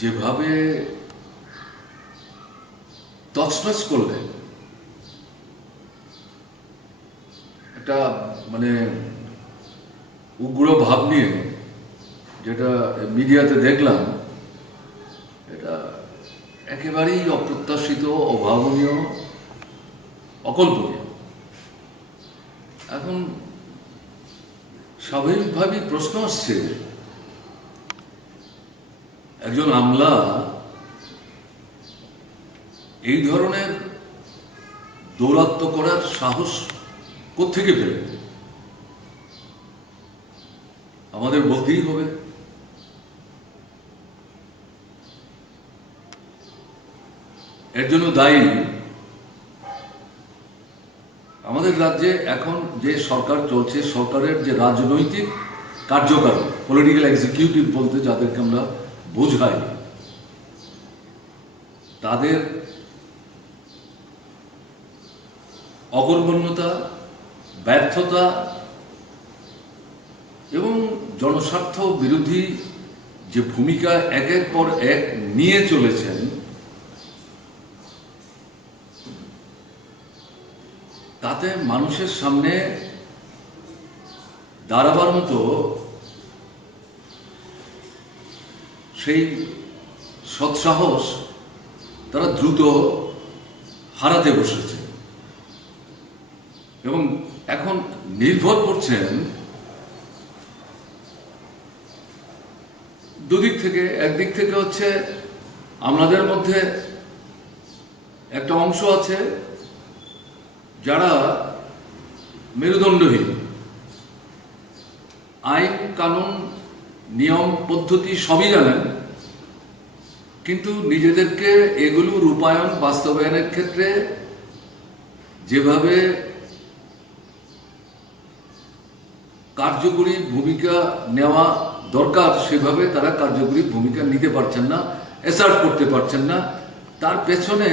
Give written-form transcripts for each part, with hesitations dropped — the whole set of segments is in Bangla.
যেভাবে তছনছ করলেন, একটা মানে উগ্র ভাব নিয়ে যেটা মিডিয়াতে দেখলাম, এটা একেবারেই অপ্রত্যাশিত, অভাবনীয়, অকল্পনীয়। এখন স্বাভাবিকভাবেই প্রশ্ন আসছে, একজন আমলা এই ধরনের দৌরাত্ম্য করার সাহস কোত্থেকে পেলেন? আমাদের বলতেই হবে এর জন্য দায়ী আমাদের রাজ্যে এখন যে সরকার চলছে, সরকারের যে রাজনৈতিক কার্যকর, পলিটিক্যাল এক্সিকিউটিভ বলতে যাদেরকে আমরা বোঝাই, তাদের অকর্মণ্যতা, ব্যর্থতা এবং জনস্বার্থ বিরোধী যে ভূমিকা একের পর এক নিয়ে চলেছেন, তাতে মানুষের সামনে দাঁড়াবার মতো সেই সৎসাহস তারা দ্রুত হারাতে বসেছে এবং এখন নির্ভর করছেন দুদিক থেকে। একদিক থেকে হচ্ছে আমাদের মধ্যে একটা অংশ আছে যারা মেরুদণ্ডহীন, আইন কানুন নিয়ম পদ্ধতি সবই জানেন, কিন্তু নিজেদেরকে এগুলো রূপায়ণ বাস্তবায়নের ক্ষেত্রে যেভাবে কার্যকরী ভূমিকা নেওয়া দরকার সেভাবে তারা কার্যকরী ভূমিকা নিতে পারছেন না, অ্যাসার্ট করতে পারছেন না। তার পেছনে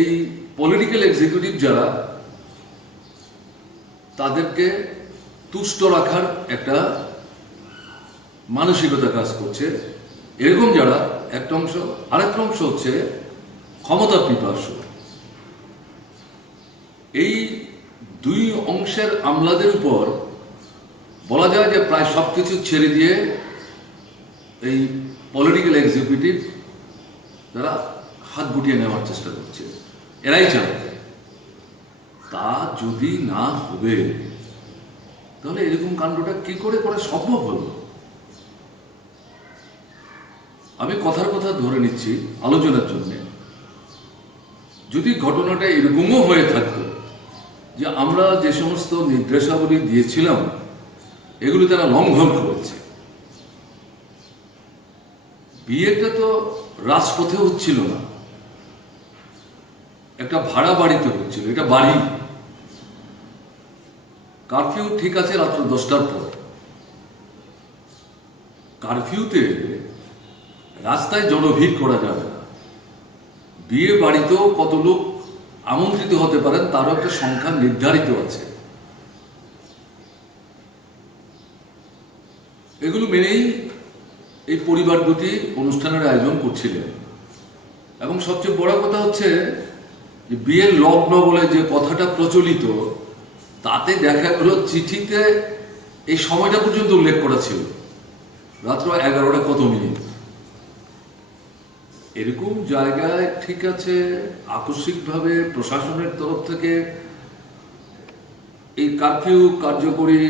এই পলিটিক্যাল এক্সিকিউটিভ যারা, তাদেরকে তুষ্ট রাখার একটা মানসিকতা কাজ করছে, এরকম যারা একটা অংশ। আরেকটা অংশ হচ্ছে ক্ষমতা পিপাসু। এই দুই অংশের আমলাদের উপর বলা যায় যে প্রায় সবকিছু ছেড়ে দিয়ে এই পলিটিক্যাল এক্সিকিউটিভ তারা হাত গুটিয়ে নেওয়ার চেষ্টা করছে, এরাই চালাবে। তা যদি না হবে তাহলে এরকম কাণ্ডটা কি করে করা সম্ভব হলো? আমি কথার কথা ধরে নিচ্ছি আলোচনার জন্য, যদি ঘটনাটা এরকমও হয়ে থাকতো যে আমরা যে সমস্ত নির্দেশাবলী দিয়েছিলাম এগুলো তারা লঙ্ঘন করেছে, বিয়েটা তো রাজপথে হচ্ছিল না, একটা ভাড়া বাড়িতে হচ্ছিল, এটা বাড়ি। কারফিউ ঠিক আছে রাত্র 10টার পর, কারফিউতে রাস্তায় জনভিড় করা যাবে না। বিয়ে বাড়িতেও কত লোক আমন্ত্রিত হতে পারেন তারও একটা সংখ্যা নির্ধারিত আছে। এগুলো মেনেই এই পরিবার দুটি অনুষ্ঠানের আয়োজন করছিলেন। এবং সবচেয়ে বড় কথা হচ্ছে যে বিয়ের লগ্ন বলে যে কথাটা প্রচলিত, তাতে দেখা গেল চিঠিতে এই সময়টা পর্যন্ত উল্লেখ করা ছিল, রাত্র 11টা কত মিনিট। এরকম জায়গায় ঠিক আছে আকস্মিকভাবে প্রশাসনের তরফ থেকে এই কারফিউ কার্যকরী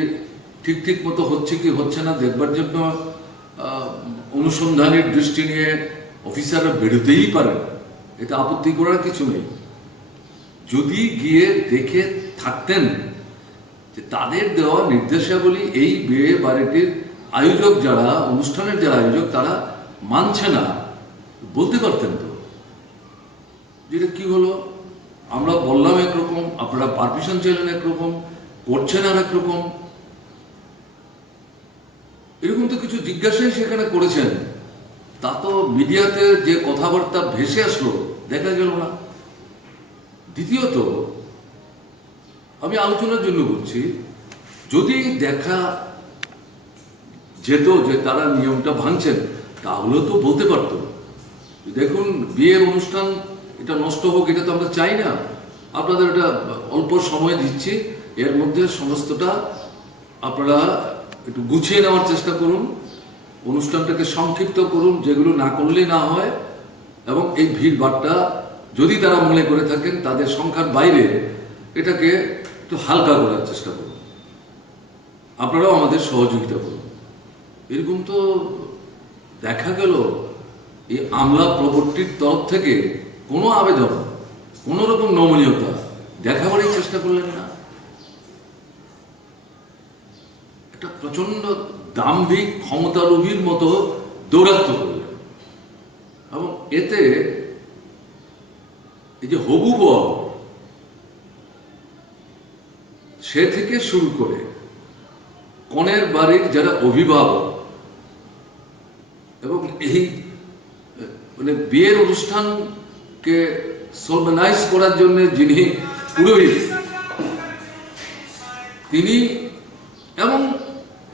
ঠিক মতো হচ্ছে কি হচ্ছে না দেখবার জন্য অনুসন্ধানের দৃষ্টি নিয়ে অফিসাররা বেরোতেই পারেন, এটা আপত্তি করার কিছু নেই। যদি গিয়ে দেখে থাকতেন যে তাদের দেওয়া নির্দেশাবলী এই বিয়ে বাড়িটির আয়োজক যারা, অনুষ্ঠানের যারা আয়োজক, তারা মানছে না, বলতে পারতেন তো যেটা কি হলো, আমরা বললাম একরকম, আপনারা পারমিশন চাইলেন একরকম, করছেন আর একরকম। এরকম তো কিছু জিজ্ঞাসাই সেখানে করেছেন, তা তো মিডিয়াতে যে কথাবার্তা ভেসে আসলো দেখা গেল না। দ্বিতীয়ত আমি আলোচনার জন্য বলছি, যদি দেখা যেত যে তারা নিয়মটা ভাঙছেন, তাহলে তো বলতে পারতো, দেখুন বিয়ের অনুষ্ঠান এটা নষ্ট হোক, এটা তো আমরা চাই না, আপনাদের এটা অল্প সময় দিচ্ছি, এর মধ্যে সমস্তটা আপনারা একটু গুছিয়ে নেওয়ার চেষ্টা করুন, অনুষ্ঠানটাকে সংক্ষিপ্ত করুন, যেগুলো না করলে না হয়, এবং এই ভিড়ভাড়টা যদি তারা মনে করে থাকেন তাদের সংখ্যার বাইরে, এটাকে একটু হালকা করার চেষ্টা করুন, আপনারাও আমাদের সহযোগিতা করুন। এরকম তো দেখা গেল এই আমলা প্রবর্তীর তরফ থেকে কোনো আবেদন, কোনো রকম নমনীয়তা দেখাবারই চেষ্টা করলেন না। একটা প্রচন্ড দাম্ভিক ক্ষমতালোভীর মতো দৌরাত্ম্য করলেন, এবং এতে এই যে হবু বর, সে থেকে শুরু করে কনের বাড়ির যারা অভিভাবক এবং এই মানে বিয়ের অনুষ্ঠানকে সলমেনাইজ করার জন্য যিনি পুরোহিত, তিনি এবং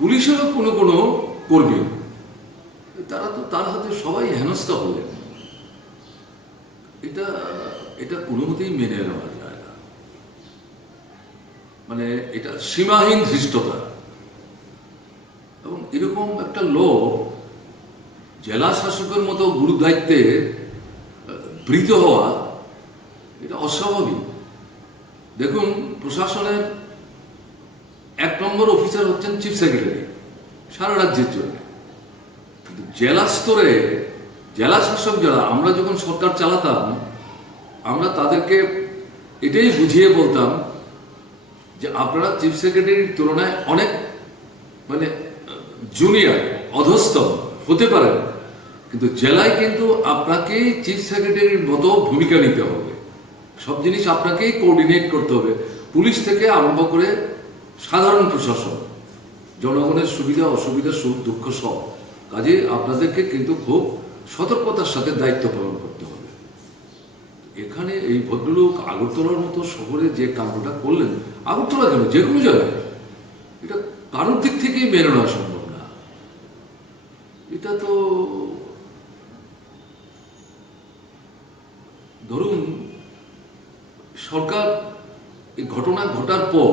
পুলিশেরও কোনো কোনো কর্মী, তারা তো তার হাতে সবাই হেনস্থা হলেন। এটা এটা কোনো মতেই মেনে নেওয়া যায় না, মানে এটা সীমাহীন ধৃষ্টতা। এবং এরকম একটা লোক জেলা শাসকের মতো গুরু দায়িত্বে বৃত হওয়া, এটা অস্বাভাবিক। দেখুন, প্রশাসনের 1 নম্বর অফিসার হচ্ছেন চিফ সেক্রেটারি সারা রাজ্যের জন্য, কিন্তু জেলা স্তরে জেলা শাসক যারা, আমরা যখন সরকার চালাতাম, আমরা তাদেরকে এটাই বুঝিয়ে বলতাম যে আপনারা চিফ সেক্রেটারির তুলনায় অনেক মানে জুনিয়র অধস্থ হতে পারেন, কিন্তু জেলায় কিন্তু আপনাকেই চিফ সেক্রেটারির মতো ভূমিকা নিতে হবে, সব জিনিস আপনাকেই কোঅর্ডিনেট করতে হবে, পুলিশ থেকে আরম্ভ করে সাধারণ প্রশাসন, জনগণের সুবিধা অসুবিধা সুখ দুঃখ সব কাজে আপনাদেরকে কিন্তু খুব সতর্কতার সাথে দায়িত্ব পালন করতে হবে। এখানে এই ভদ্রলোক আগরতলার মতো শহরে যে কাণ্ডটা করলেন, আগরতলা কেন, যে কোনো জায়গায়, এটা কারোর দিক থেকেই মেনে নেওয়া সম্ভব না। এটা তো ধরুন, সরকার এই ঘটনা ঘটার পর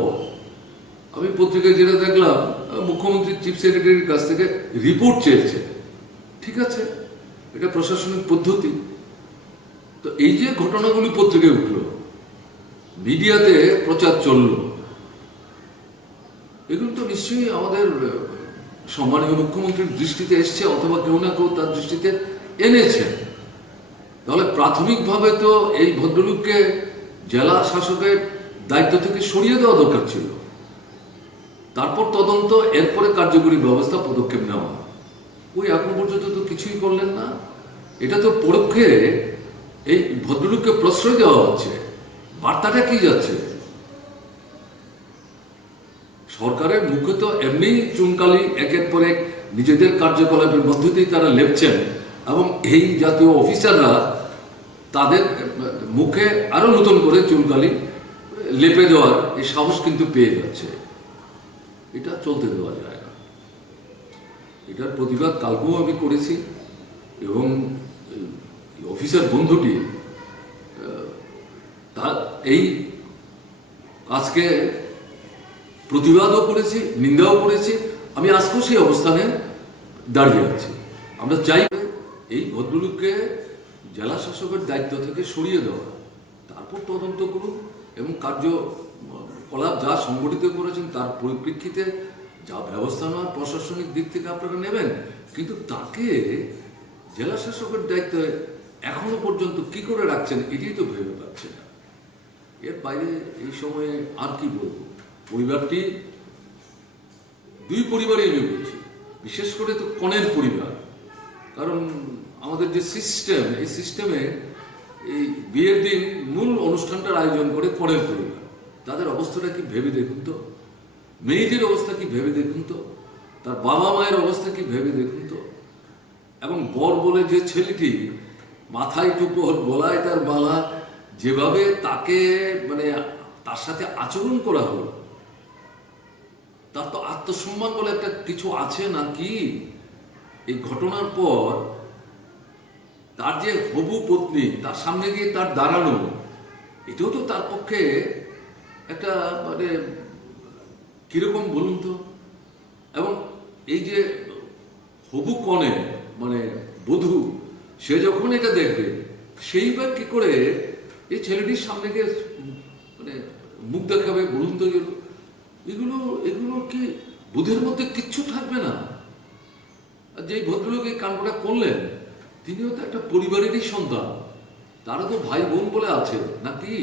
আমি পত্রিকায় যেটা দেখলাম, মুখ্যমন্ত্রী চিফ সেক্রেটারির কাছ থেকে রিপোর্ট চেয়েছে, ঠিক আছে, এটা প্রশাসনিক পদ্ধতি। তো এই যে ঘটনাগুলি পত্রিকায় উঠল, মিডিয়াতে প্রচার চলল, এগুলো তো নিশ্চয়ই আমাদের সম্মানীয় মুখ্যমন্ত্রীর দৃষ্টিতে এসছে, অথবা কেউ না কেউ তার দৃষ্টিতে এনেছে। তাহলে প্রাথমিকভাবে তো এই ভদ্রলোককে জেলা শাসকের দায়িত্ব থেকে সরিয়ে দেওয়া দরকার ছিল, তারপর তদন্ত, এরপরে কার্যকরী ব্যবস্থা পদক্ষেপ নেওয়া। ওই এখন পর্যন্ত তো কিছুই করলেন না। এটা তো পরোক্ষে এই ভদ্রলোককে প্রশ্রয় দেওয়া হচ্ছে। বার্তাটা কি যাচ্ছে? সরকারের মুখে তো এমনি চুনকালি একের পর এক নিজেদের কার্যকলাপের মধ্য দিয়ে তারা লেপছেন, এবং এই জাতীয় অফিসাররা তাদের মুখে আরো নতুন করে চুনকালি লেপে দেওয়ার এই সাহস কিন্তু পেয়ে যাচ্ছে। এটা চলতে দেওয়া যায় না। এটার প্রতিবাদ কালকেও আমি করেছি, এবং অফিসার বন্ধুটি তার এই আজকে প্রতিবাদও করেছি, নিন্দাও করেছি। আমি আজকেও সেই অবস্থানে দাঁড়িয়ে আছি। আমরা চাই এই ভদ্রলোককে জেলা শাসকের দায়িত্ব থেকে সরিয়ে দেওয়া, তারপর তদন্ত করুন, এবং কার্যকলাপ যা সংগঠিত করেছেন তার পরিপ্রেক্ষিতে যা ব্যবস্থা নেওয়ার প্রশাসনিক দিক থেকে আপনারা নেবেন, কিন্তু তাকে জেলা শাসকের দায়িত্ব এখনো পর্যন্ত কি করে রাখছেন, এটাই তো ভেবে পাচ্ছে না। এর বাইরে এই সময়ে আর কি বলবো? পরিবারটি, দুই পরিবারই আমি বলছি, বিশেষ করে তো কনের পরিবার, কারণ আমাদের যে সিস্টেম, এই সিস্টেমে এই বিয়ের দিন মূল অনুষ্ঠানটার আয়োজন করে কনের পরিবার। তাদের অবস্থাটা কি ভেবে দেখুন তো, মেয়েটির অবস্থা কি ভেবে দেখুন তো, তার বাবা মায়ের অবস্থা কি ভেবে দেখুন তো, এবং বর বলে যে ছেলেটি, মাথায় টুপি, গলায় তার মালা, যেভাবে তাকে মানে তার সাথে আচরণ করা হলো, তার তো আত্মসম্মান বলে একটা কিছু আছে নাকি? এই ঘটনার পর তার যে হবু পত্নী, তার সামনে গিয়ে তার দাঁড়ানো, এটাও তো তার পক্ষে একটা মানে কিরকম বলুন তো। এবং এই যে হবু কনে মানে বধূ, সে যখন এটা দেখবে, সেইবার কি করে এই ছেলেটির সামনে গিয়ে মানে মুখ দেখাবে বলুন তো? এগুলো এগুলো কি বুধের মধ্যে কিচ্ছু থাকবে না। আর যে ভদ্রলোক এই কাণ্ডটা করলেন, তিনিও তো একটা পরিবারেরই সন্তান, তারও তো ভাই বোন বলে আছে নাকি?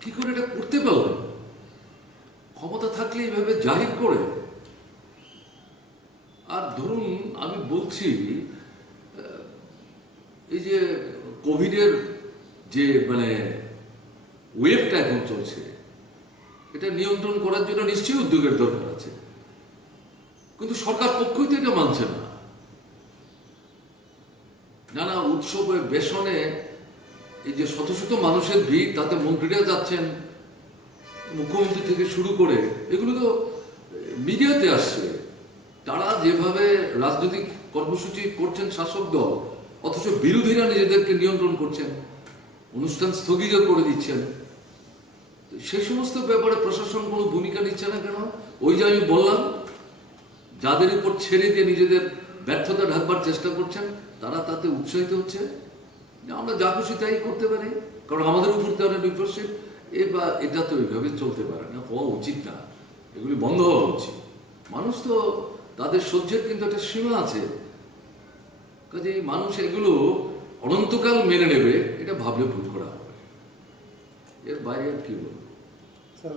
কি করে এটা করতে পারলেন? ক্ষমতা থাকলে এইভাবে জাহির করে। আর ধরুন আমি বলছি, এই যে কোভিডের যে মানে ওয়েভটা এখন চলছে, এটা নিয়ন্ত্রণ করার জন্য নিশ্চয়ই উদ্যোগের দরকার আছে, কিন্তু সরকার পক্ষই তো এটা মানছে না। নানা উৎসবে বেশনে এই যে শত শত মানুষের ভিড়, তাতে মন্ত্রীরা যাচ্ছেন, মুখ্যমন্ত্রী থেকে শুরু করে, এগুলো তো মিডিয়াতে আসছে। তারা যেভাবে রাজনৈতিক কর্মসূচি করছেন শাসক দল, অথচ বিরোধীরা নিজেদেরকে নিয়ন্ত্রণ করছেন, অনুষ্ঠান স্থগিত করে দিচ্ছেন। সেই সমস্ত ব্যাপারে প্রশাসন কোনো ভূমিকা নিচ্ছে না কেন? ওই যে আমি বললাম, যাদের উপর ছেড়ে দিয়ে নিজেদের ব্যর্থতা ঢাকবার চেষ্টা করছেন, তারা তাতে উৎসাহিত হচ্ছে যে আমরা যা খুশি তাই করতে পারি, কারণ আমাদের উপর তো অনেক নির্ভরশীল। এটা তো এইভাবে চলতে পারে না, হওয়া উচিত না, এগুলি বন্ধ হওয়া উচিত। মানুষ তো তাদের সহ্যের কিন্তু একটা সীমা আছে, কাজে মানুষ এগুলো অনন্তকাল মেনে নেবে, এটা ভাবলে ভুল করা হবে। এর বাইরে আর কি বলবো? স্যার